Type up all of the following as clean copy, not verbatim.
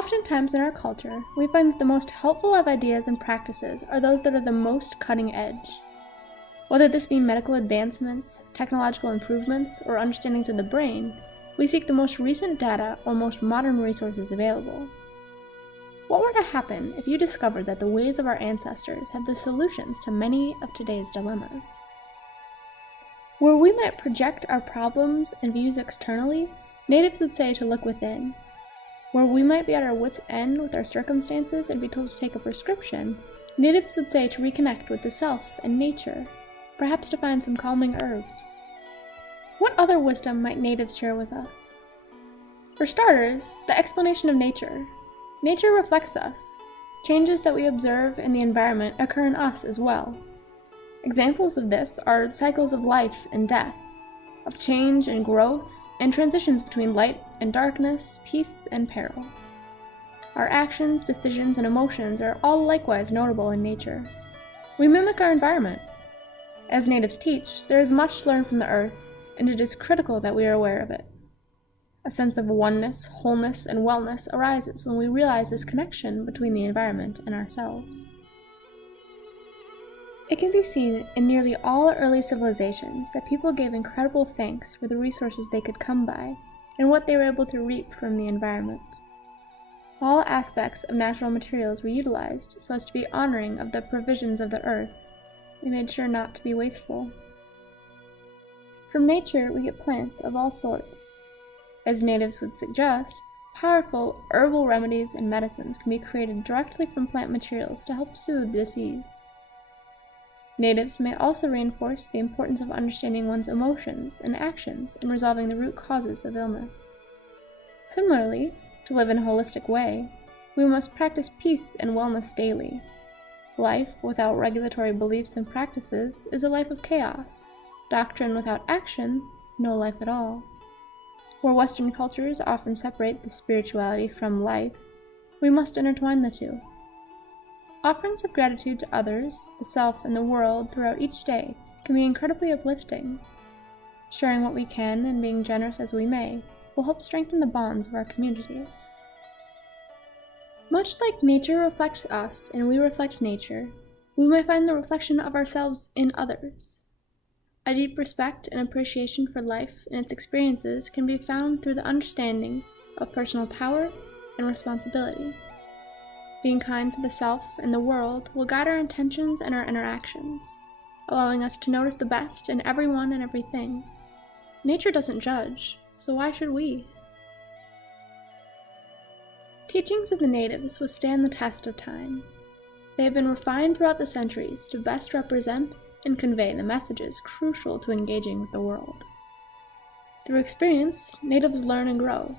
Oftentimes in our culture, we find that the most helpful of ideas and practices are those that are the most cutting edge. Whether this be medical advancements, technological improvements, or understandings of the brain, we seek the most recent data or most modern resources available. What were to happen if you discovered that the ways of our ancestors had the solutions to many of today's dilemmas? Where we might project our problems and views externally, natives would say to look within. Where we might be at our wits' end with our circumstances and be told to take a prescription, natives would say to reconnect with the self and nature, perhaps to find some calming herbs. What other wisdom might natives share with us? For starters, the explanation of nature. Nature reflects us. Changes that we observe in the environment occur in us as well. Examples of this are cycles of life and death, of change and growth, and transitions between light and darkness, peace and peril. Our actions, decisions, and emotions are all likewise notable in nature. We mimic our environment. As natives teach, there is much to learn from the earth, and it is critical that we are aware of it. A sense of oneness, wholeness, and wellness arises when we realize this connection between the environment and ourselves. It can be seen in nearly all early civilizations that people gave incredible thanks for the resources they could come by and what they were able to reap from the environment. All aspects of natural materials were utilized so as to be honoring of the provisions of the earth. They made sure not to be wasteful. From nature, we get plants of all sorts. As natives would suggest, powerful herbal remedies and medicines can be created directly from plant materials to help soothe disease. Natives may also reinforce the importance of understanding one's emotions and actions in resolving the root causes of illness. Similarly, to live in a holistic way, we must practice peace and wellness daily. Life without regulatory beliefs and practices is a life of chaos. Doctrine without action, no life at all. Where Western cultures often separate the spirituality from life, we must intertwine the two. Offerings of gratitude to others, the self, and the world throughout each day can be incredibly uplifting. Sharing what we can and being generous as we may will help strengthen the bonds of our communities. Much like nature reflects us and we reflect nature, we may find the reflection of ourselves in others. A deep respect and appreciation for life and its experiences can be found through the understandings of personal power and responsibility. Being kind to the self and the world will guide our intentions and our interactions, allowing us to notice the best in everyone and everything. Nature doesn't judge, so why should we? Teachings of the natives withstand the test of time. They have been refined throughout the centuries to best represent and convey the messages crucial to engaging with the world. Through experience, natives learn and grow.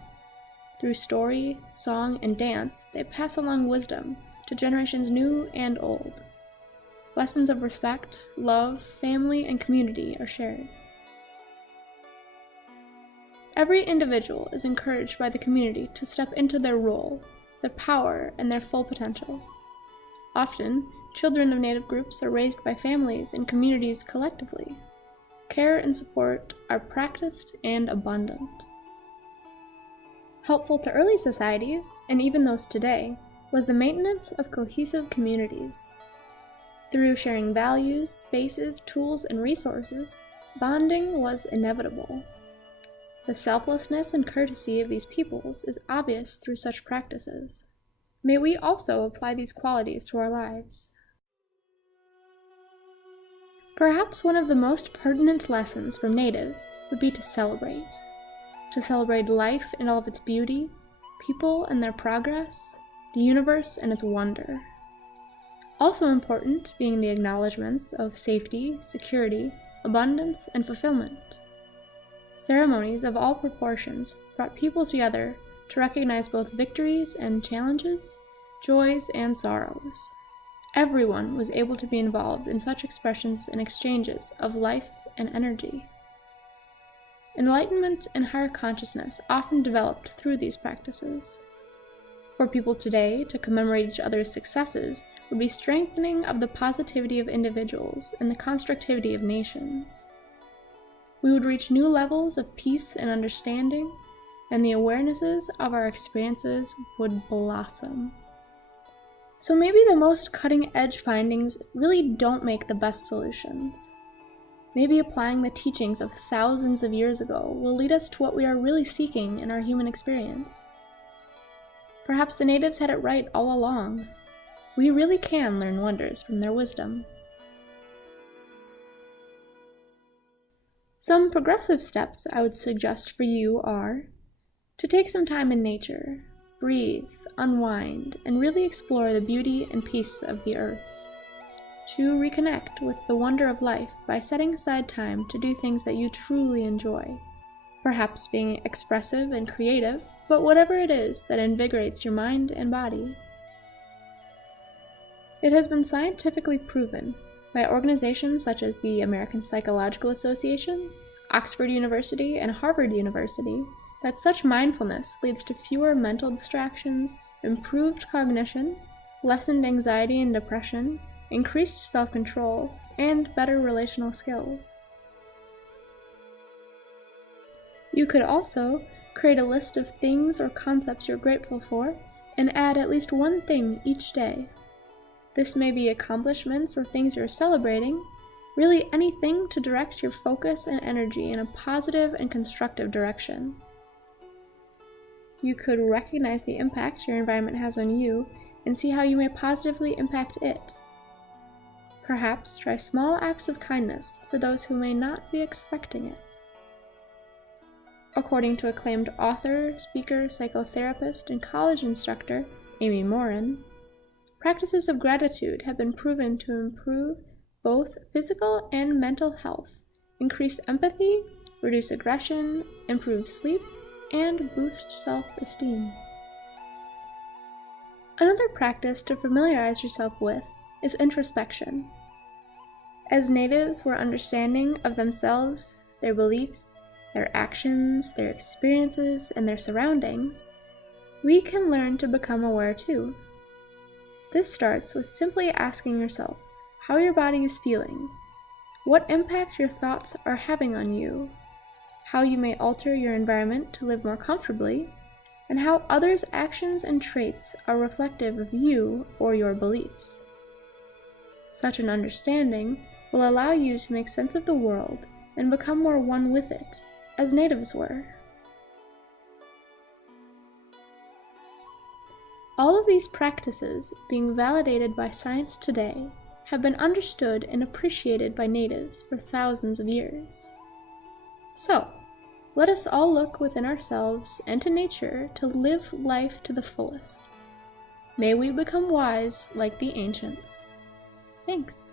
Through story, song, and dance, they pass along wisdom to generations new and old. Lessons of respect, love, family, and community are shared. Every individual is encouraged by the community to step into their role, their power, and their full potential. Often, children of Native groups are raised by families and communities collectively. Care and support are practiced and abundant. Helpful to early societies, and even those today, was the maintenance of cohesive communities. Through sharing values, spaces, tools, and resources, bonding was inevitable. The selflessness and courtesy of these peoples is obvious through such practices. May we also apply these qualities to our lives. Perhaps one of the most pertinent lessons from natives would be to celebrate life and all of its beauty, people and their progress, the universe and its wonder. Also important being the acknowledgments of safety, security, abundance, and fulfillment. Ceremonies of all proportions brought people together to recognize both victories and challenges, joys and sorrows. Everyone was able to be involved in such expressions and exchanges of life and energy. Enlightenment and higher consciousness often developed through these practices. For people today to commemorate each other's successes would be strengthening of the positivity of individuals and the constructivity of nations. We would reach new levels of peace and understanding, and the awarenesses of our experiences would blossom. So maybe the most cutting-edge findings really don't make the best solutions. Maybe applying the teachings of thousands of years ago will lead us to what we are really seeking in our human experience. Perhaps the natives had it right all along. We really can learn wonders from their wisdom. Some progressive steps I would suggest for you are to take some time in nature, breathe, unwind, and really explore the beauty and peace of the earth. To reconnect with the wonder of life by setting aside time to do things that you truly enjoy. Perhaps being expressive and creative, but whatever it is that invigorates your mind and body. It has been scientifically proven by organizations such as the American Psychological Association, Oxford University, and Harvard University that such mindfulness leads to fewer mental distractions, improved cognition, lessened anxiety and depression, increased self-control, and better relational skills. You could also create a list of things or concepts you're grateful for and add at least one thing each day. This may be accomplishments or things you're celebrating, really anything to direct your focus and energy in a positive and constructive direction. You could recognize the impact your environment has on you and see how you may positively impact it. Perhaps try small acts of kindness for those who may not be expecting it. According to acclaimed author, speaker, psychotherapist, and college instructor Amy Morin, practices of gratitude have been proven to improve both physical and mental health, increase empathy, reduce aggression, improve sleep, and boost self-esteem. Another practice to familiarize yourself with is introspection. As natives were understanding of themselves, their beliefs, their actions, their experiences, and their surroundings, we can learn to become aware too. This starts with simply asking yourself how your body is feeling, what impact your thoughts are having on you, how you may alter your environment to live more comfortably, and how others' actions and traits are reflective of you or your beliefs. Such an understanding will allow you to make sense of the world and become more one with it, as natives were. All of these practices, being validated by science today, have been understood and appreciated by natives for thousands of years. So, let us all look within ourselves and to nature to live life to the fullest. May we become wise like the ancients. Thanks.